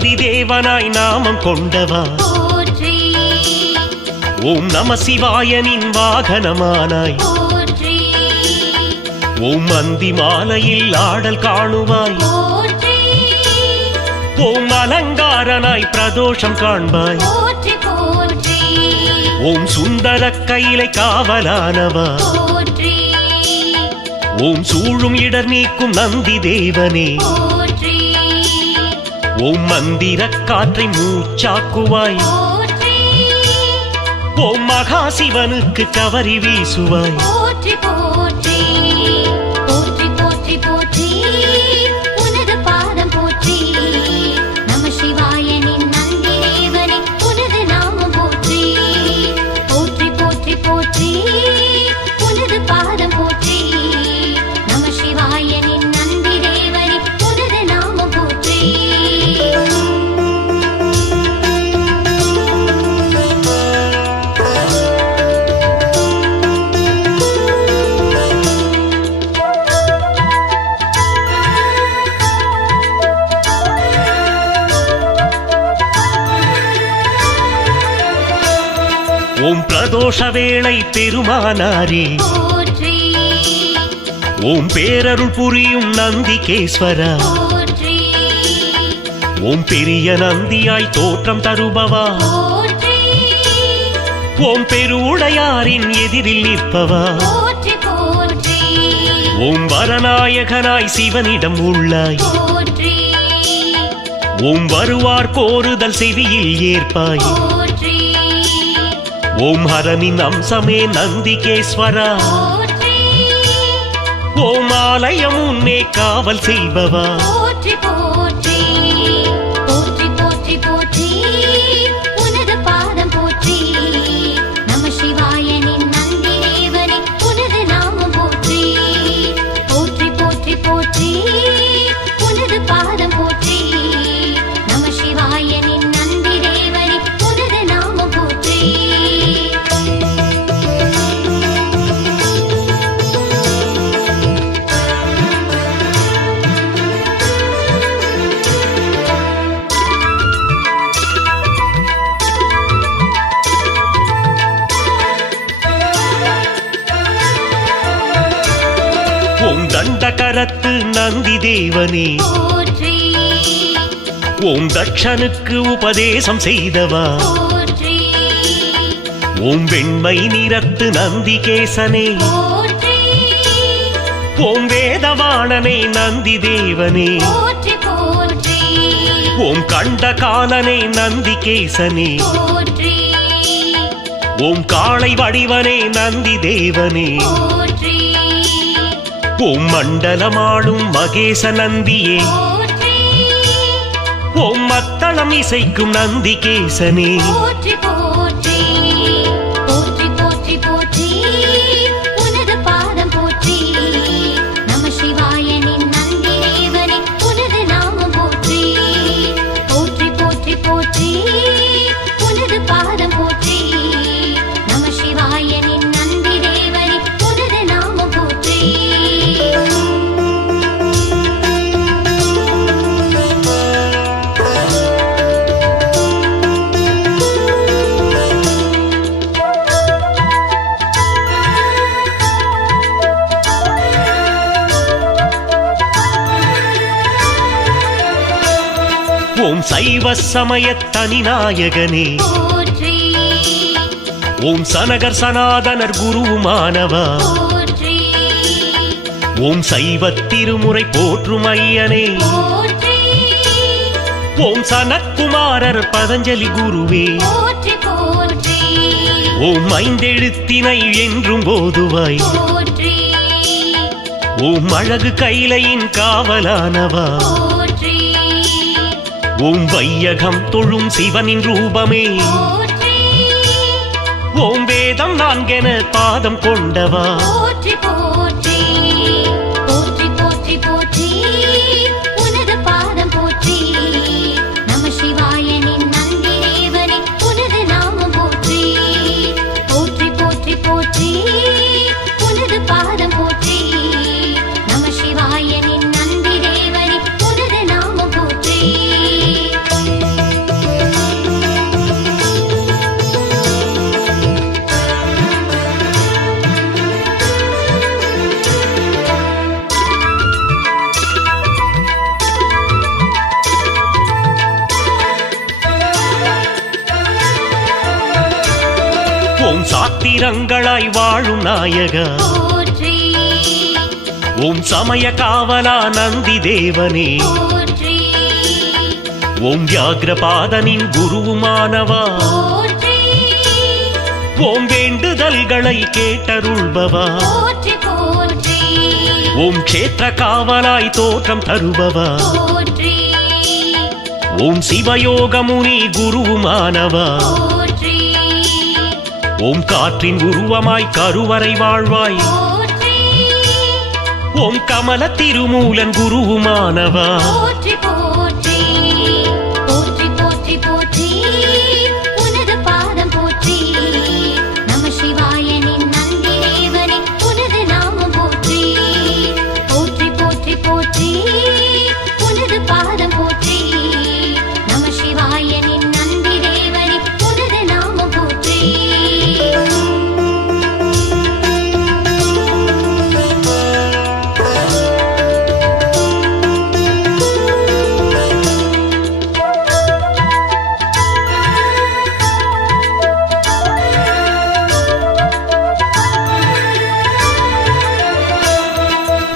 நந்தி தேவனாய் நாமம் கொண்டவா போற்றி ஓம் நம சிவாயனின் வாகனமானாய் போற்றி ஓம் அந்தி மாலையில் ஆடல் காணுவாய் போற்றி ஓம் அலங்காரனாய் பிரதோஷம் காண்பாய் போற்றி போற்றி ஓம் சுந்தர கையிலை காவலானவா போற்றி ஓம் சூழும் இடர் நீக்கும் நந்தி தேவனே போற்றி ஓம் மந்திர காற்றை மூச்சாக்குவாய் போற்றி ஓம் மகாசிவனுக்கு கவரி வீசுவாய் போற்றி போற்றி போற்றி போற்றி போற்றி உனது பாதம் போற்றி நம சிவாயனின் நந்தி தேவனே உனது நாமம் போற்றி போற்றி போற்றி போற்றி உனது பாதம் போற்றி நம சிவாயனின் நந்தி தேவனே உனது நாமம் போற்றி ஓம் பிரதோஷ வேளை பெருமானாரே போற்றி ஓம் பேரருள் புரியும் நந்திகேஸ்வரா போற்றி ஓம் பெரிய நந்தியாய் தோற்றம் தருபவா போற்றி ஓம் பெருவுடையாரின் எதிரில் நிற்பவா போற்றி போற்றி ஓம் வரநாயகனாய் சிவனிடம் உள்ளாய் போற்றி ஓம் வருவார் கோருதல் செவியில் ஏற்பாய் போற்றி ஓம் ஹரனின் அம்சமே நந்திகேஸ்வரா போற்றி ஓம் ஆலயம் முன்னே காவல் செய்பவா போற்றி போற்றி போற்றி போற்றி போற்றி உனது பாதம் போற்றி நம சிவாயனின் நந்தி தேவனே உனது நாமம் போற்றி போற்றி போற்றி போற்றி உனது பாதம் போற்றி நம சிவாயனின் நந்தி தேவனே உனது நாமம் போற்றி ஓம் தண்டகரத்து நந்தி தேவனே போற்றி ஓம் தட்சனுக்கு உபதேசம் செய்தவா போற்றி ஓம் வெண்மை நிறத்து நந்திகேசனே போற்றி ஓம் வேதவாணனே நந்தி தேவனே போற்றி போற்றி ஓம் கண்டகாலனே நந்திகேசனே போற்றி ஓம் காளை வடிவனே நந்தி தேவனே போற்றி ஓம் மண்டலமாடும் மகேச நந்தியே போற்றி ஓம் மத்தளம் இசைக்கும் நந்திகேசனே போற்றி போற்றி போற்றி போற்றி போற்றி உனது பாதம் போற்றி நம சிவாயனின் நந்தி தேவனே உனது நாமம் போற்றி போற்றி போற்றி போற்றி உனது பாதம் போற்றி நம சிவாயனின் நந்தி தேவனே உனது நாமம் போற்றி ஓம் சைவ சமய தனிநாயகனே போற்றி ஓம் சனகர் சனாதனர் குருவுமானவா போற்றி ஓம் சைவ திருமுறை போற்றும் ஐயனே போற்றி ஓம் சனத்குமாரர் பதஞ்சலி குருவே போற்றி போற்றி ஓம் ஐந்தெழுத்தினை என்றும் போதுவாய் போற்றி ஓம் அழகு கைலையின் காவலானவா போற்றி ஓம் வையகம் தொழும் சிவனின் ரூபமே போற்றி ஓம் வேதம் நான்கென பாதம் கொண்டவா போற்றி போற்றி போற்றி போற்றி போற்றி உனது பாதம் போற்றி நம சிவாயனின் நந்தி தேவனே உனது நாமம் போற்றி போற்றி போற்றி போற்றி உனது பாதம் போற்றி நம சிவாயனின் நந்தி தேவனே உனது நாமம் போற்றி ஆயிரங்களாய் வாழும் நாயகா போற்றி ஓம் சமய காவலா நந்தி தேவனே போற்றி ஓம் வியாக்ரபாதனின் குருவுமானவா போற்றி ஓம் வேண்டுதல்களை கேட்டருள்பவா போற்றி போற்றி ஓம் க்ஷேத்திர காவலாய் தோற்றம் தருபவா போற்றி ஓம் சிவயோகமுனி குருவுமானவா போற்றி ஓம் காற்றின் உருவமாய் கருவறை வாழ்வாய் போற்றி ஓம் கமல திருமூலன் குருவுமானவா போற்றி போற்றி போற்றி போற்றி போற்றி உனது பாதம் போற்றி நம சிவாயனின் நந்தி தேவனே உனது நாமம் போற்றி போற்றி போற்றி போற்றி உனது பாதம் போற்றி நம சிவாயனின் நந்தி தேவனே உனது நாமம் போற்றி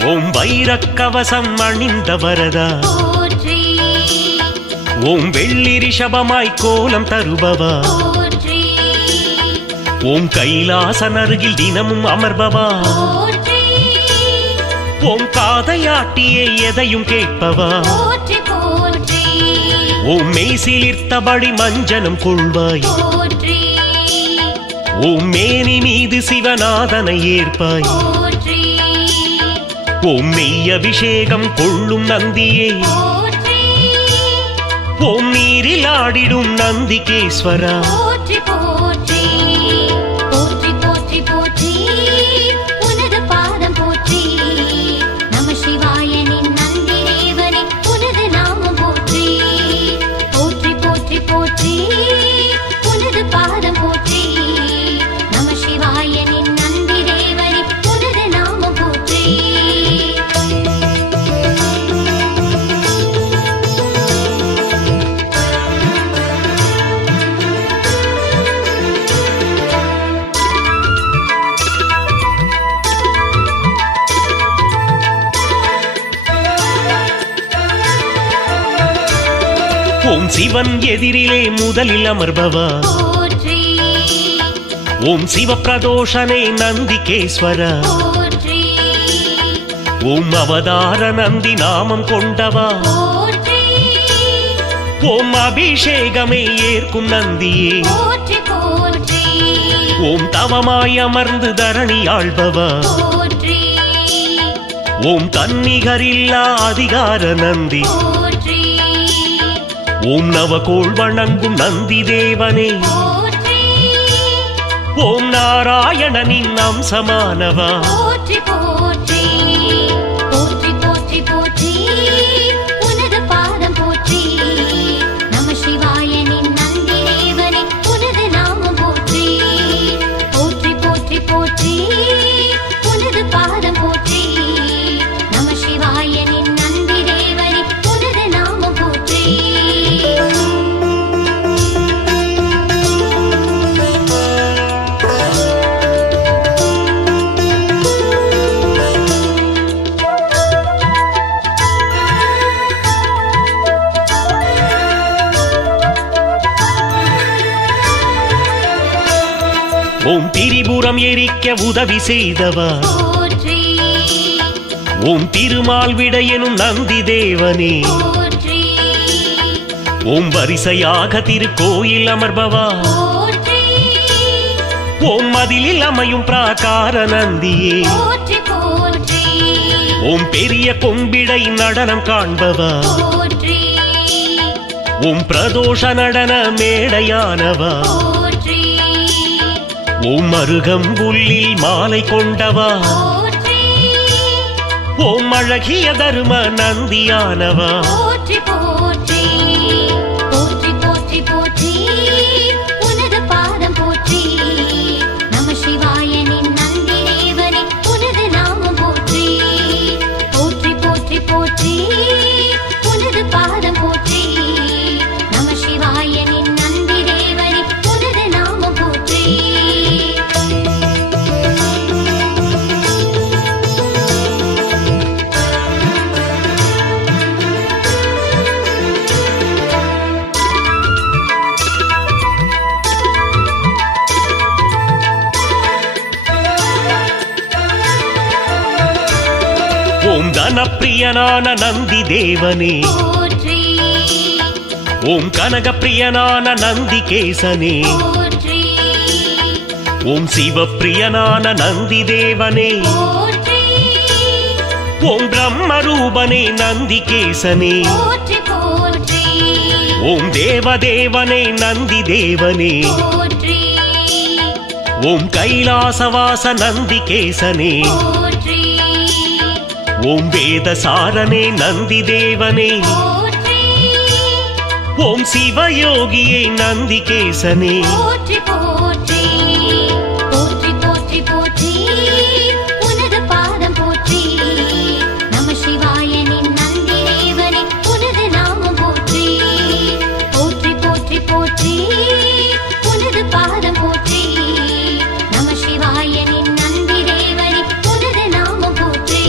ஓம் வைரக்கவசம் அணிந்த வரதா போற்றி ஓம் வெள்ளி ரிஷபமாய் கோலம் தருபவா போற்றி ஓம் கைலாசன் அருகில் தினமும் அமர்பவா போற்றி ஓம் காதையாட்டியே எதையும் கேட்பவா போற்றி போற்றி ஓம் மெய்சிலிர்த்தபடி மஞ்சனம் கொள்வாய் போற்றி ஓம் மேனி மீது சிவநாதனை ஏற்பாய் போற்றி ஓம் மெய் அபிஷேகம் கொள்ளும் நந்தியே போற்றி ஓம் நீரில் ஆடிடும் நந்திகேஸ்வரா போற்றி போற்றி போற்றி போற்றி போற்றி உனது பாதம் போற்றி நம சிவாயனின் நந்தி தேவனே உனது நாமம் போற்றி போற்றி போற்றி போற்றி உனது பாதம் போற்றி நம சிவாயனின் நந்தி தேவனே உனது நாமம் போற்றி ஓம் சிவன் எதிரிலே முதலில் அமர்பவா போற்றி ஓம் சிவபிரதோஷனே நந்திகேஸ்வரா போற்றி ஓம் அவதார நந்தி நாமம் கொண்டவா போற்றி ஓம் அபிஷேகமே ஏற்கும் நந்தியே போற்றி போற்றி ஓம் தவமாய் அமர்ந்து தரணி ஆள்பவா போற்றி ஓம் தன்னிகரில்லா அதிகார நந்தி போற்றி ஓம் நவகோள் வணங்கும் நந்தி தேவனே போற்றி ஓம் நாராயணனின் அம்சமானவா போற்றி போற்றி போற்றி போற்றி போற்றி உனது பாதம் போற்றி நம சிவாயனின் நந்தி தேவனே உனது நாமம் போற்றி போற்றி போற்றி போற்றி உனது பாதம் போற்றி நம சிவாயனின் நந்தி தேவனே உனது நாமம் போற்றி ஓம் திரிபுரம் எரிக்க உதவி செய்தவா போற்றி ஓம் திருமால் விடையெனும் நந்தி தேவனே போற்றி ஓம் வரிசையாக திருக்கோயில் அமர்பவா போற்றி ஓம் மதிலில் அமையும் பிராகார நந்தியே போற்றி போற்றி ஓம் பெரிய கொம்பிடை நடனம் காண்பவா போற்றி ஓம் பிரதோஷ நடன மேடையானவா போற்றி ஓம் மருகம்புல்லில் மாலை கொண்டவா போற்றி ஓம் அழகிய தர்ம நந்தியானவா போற்றி போற்றி போற்றி போற்றி போற்றி உனது பாதம் போற்றி நம சிவாயனின் நந்தி தேவனே உனது நாமம் போற்றி போற்றி போற்றி போற்றி உனது பாதம் போற்றி நம சிவாயனின் நந்தி தேவனே உனது நாமம் போற்றி தனப்பிரியனான நந்தி தேவனே போற்றி ஓம் கனகப்பிரியனான நந்திகேசனே போற்றி ஓம் சிவப்பிரியனான நந்தி தேவனே போற்றி ஓம் பிரம்மரூபனே நந்திகேசனே போற்றி போற்றி ஓம் தேவதேவனே நந்தி தேவனே போற்றி ஓம் கைலாசவாச நந்திகேசனே போற்றி ஓம் வேதசாரனே நந்தி தேவனே போற்றி ஓம் சிவயோகியே நந்திகேசனே போற்றி போற்றி போற்றி போற்றி போற்றி உனது பாதம் போற்றி நம சிவாயனின் நந்தி தேவனே உனது நாமம் போற்றி போற்றி போற்றி போற்றி உனது பாதம் போற்றி நம சிவாயனின் நந்தி தேவனே உனது நாமம் போற்றி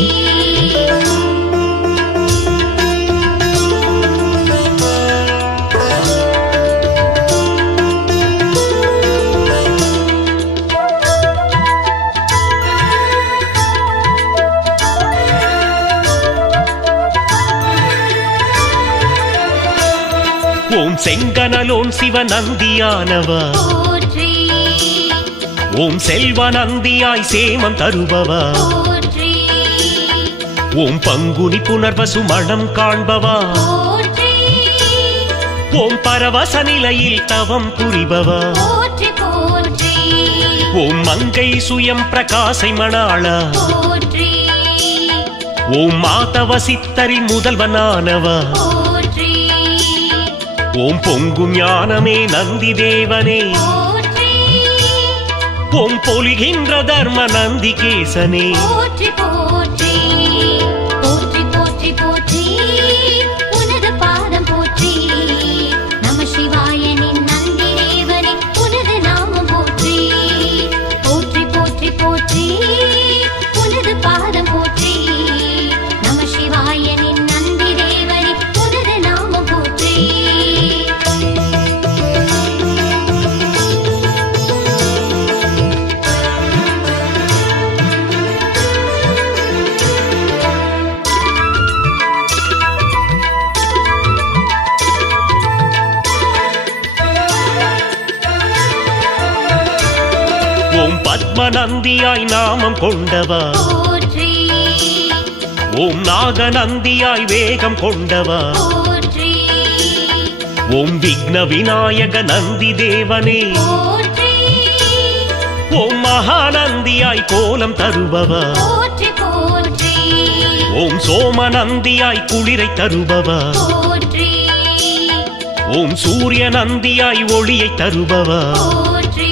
ஓம் செங்கனலோன் சிவநந்தியானவா போற்றி ஓம் செல்வநந்தியாய் சேமம் தருபவா போற்றி ஓம் பங்குனி புனர்வசு மணம் காண்பவா போற்றி ஓம் பரவச நிலையில் தவம் புரிபவா போற்றி போற்றி ஓம் மங்கை சுயம் பிரகாசை மணாளா போற்றி ஓம் மாதவ சித்தரின் முதல்வனானவா போற்றி ஓம் பொங்கும் ஞானமே நந்தி தேவனே போற்றி ஓம் பொலிகின்ற தர்ம நந்திகேசனே போற்றி போற்றி போற்றி போற்றி போற்றி உனது பாதம் போற்றி நம சிவாயனின் நந்தி தேவனே உனது நாமம் போற்றி போற்றி போற்றி போற்றி உனது பாதம் போற்றி நம சிவாயனின் நந்தி தேவனே உனது நாமம் போற்றி ஓம் பத்மநந்தியாய் நாமம் கொண்டவா போற்றி ஓம் நாகநந்தியாய் வேகம் கொண்டவா போற்றி ஓம் விக்ன விநாயக நந்தி தேவனே போற்றி ஓம் மகாநந்தியாய் கோலம் தருபவா போற்றி போற்றி ஓம் சோமநந்தியாய் குளிரை தருபவா போற்றி ஓம் சூரிய நந்தியாய் ஒளியை தருபவா போற்றி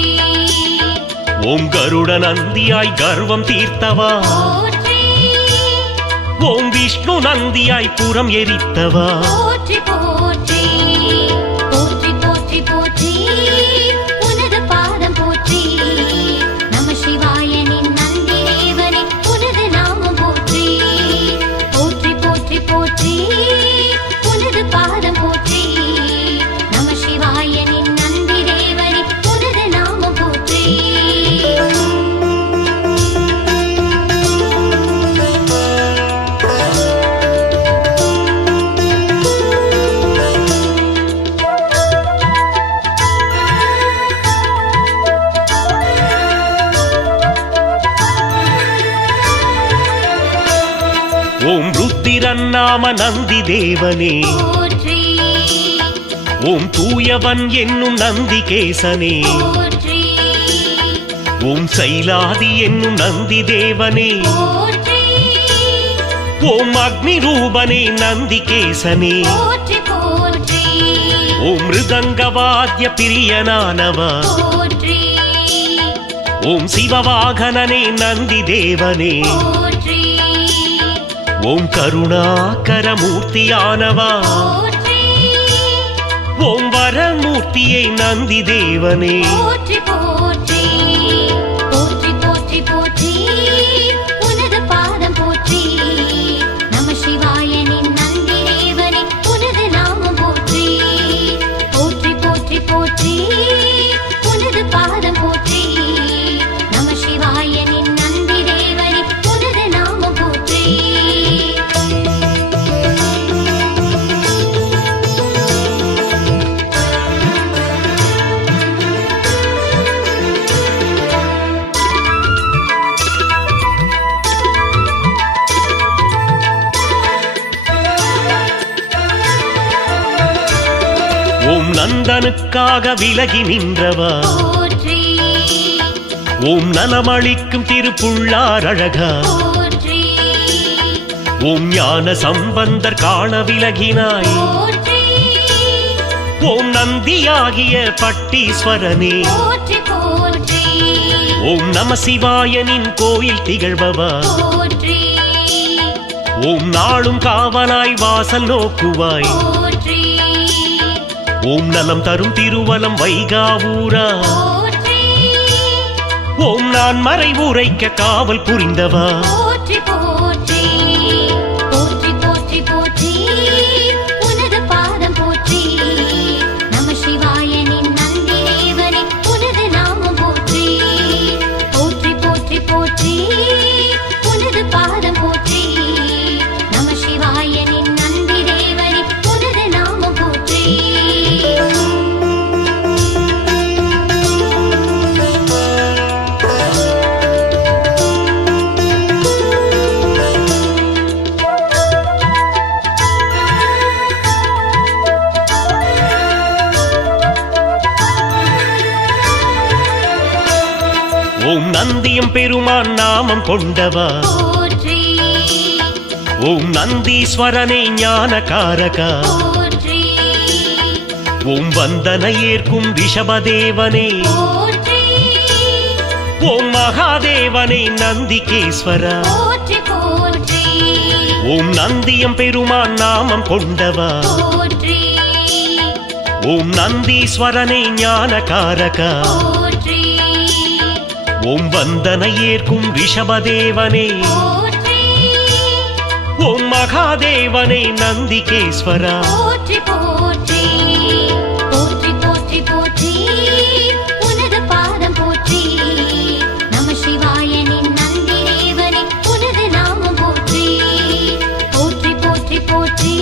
ஓம் கருட நந்தியாய் கர்வம் தீர்த்தவா போற்றி ஓம் விஷ்ணு நந்தியாய் புறம் எரித்தவா போற்றி போற்றி போற்றி போற்றி போற்றி உனது பாதம் போற்றி நம சிவாயனின் நந்தி தேவனே உனது நாமம் போற்றி போற்றி போற்றி போற்றி உனது பாதம் போற்றி நம சிவாயனின் நந்தி தேவனே உனது நாமம் போற்றி ஓம் ருத்திரநாம நந்தி தேவனே போற்றி ஓம் தூயவன் என்னும் நந்திகேசனே போற்றி ஓம் சைலாதி என்னும் நந்தி தேவனே போற்றி ஓம் அக்னி ரூபனே நந்திகேசனே போற்றி போற்றி ஓம் மிருதங்கவாத்ய பிரியனானவா போற்றி ஓம் சிவவாகனனே நந்தி தேவனே போற்றி ஓம் கருணாகரமூர்த்தியானவா போற்றி ஓம் வரமூர்த்தியை நந்தி தேவனே போற்றி போற்றி போற்றி போற்றி போற்றி உனது பாதம் போற்றி நம சிவாயனின் நந்தி தேவனே உனது நாமம் போற்றி போற்றி போற்றி போற்றி உனது பாதம் போற்றி நம சிவாயனின் நந்தி தேவனே உனது நாமம் போற்றி நந்தனுக்காக விலகி நின்றவா போற்றி ஓம் நலமளிக்கும் திருப்புள்ளார் அழகா போற்றி ஓம் ஞான சம்பந்தர் காண விலகினாய் போற்றி ஓம் நந்தியாகிய பட்டீஸ்வரனே போற்றி போற்றி ஓம் நம சிவாயனின் கோயில் திகழ்பவா போற்றி ஓம் நாளும் காவலாய் வாசல் நோக்குவாய் போற்றி ஓம் நலம் தரும் திருவலம் வைகாவூரா போற்றி ஓம் நான் மறை உரைக்க காவல் புரிந்தவா போற்றி போற்றி போற்றி போற்றி போற்றி உனது பாதம் போற்றி நம சிவாயனின் நந்தி தேவனே உனது நாமம் போற்றி போற்றி போற்றி போற்றி உனது பாதம் போற்றி நம சிவாயனின் நந்தி தேவனே உனது நாமம் போற்றி ஓம் நந்தியம் பெருமான் நாமம் கொண்டவா போற்றி ஓம் நந்தீஸ்வரனே ஞானகாரகா போற்றி ஓம் வந்தனை ஏற்கும் ரிஷபதேவனே போற்றி ஓம் மகாதேவனே நந்திகேஸ்வரா போற்றி போற்றி ஓம் நந்தியம் பெருமான் நாமம் கொண்டவா போற்றி ஓம் நந்தீஸ்வரனே ஞானகாரகா போற்றி ஓம் வந்தனை ஏற்கும் ரிஷபதேவனே போற்றி ஓம் மகாதேவனே நந்திகேஸ்வரா போற்றி போற்றி போற்றி போற்றி போற்றி உனது பாதம் போற்றி நம சிவாயனின் நந்தி தேவனே உனது நாமம் போற்றி போற்றி போற்றி போற்றி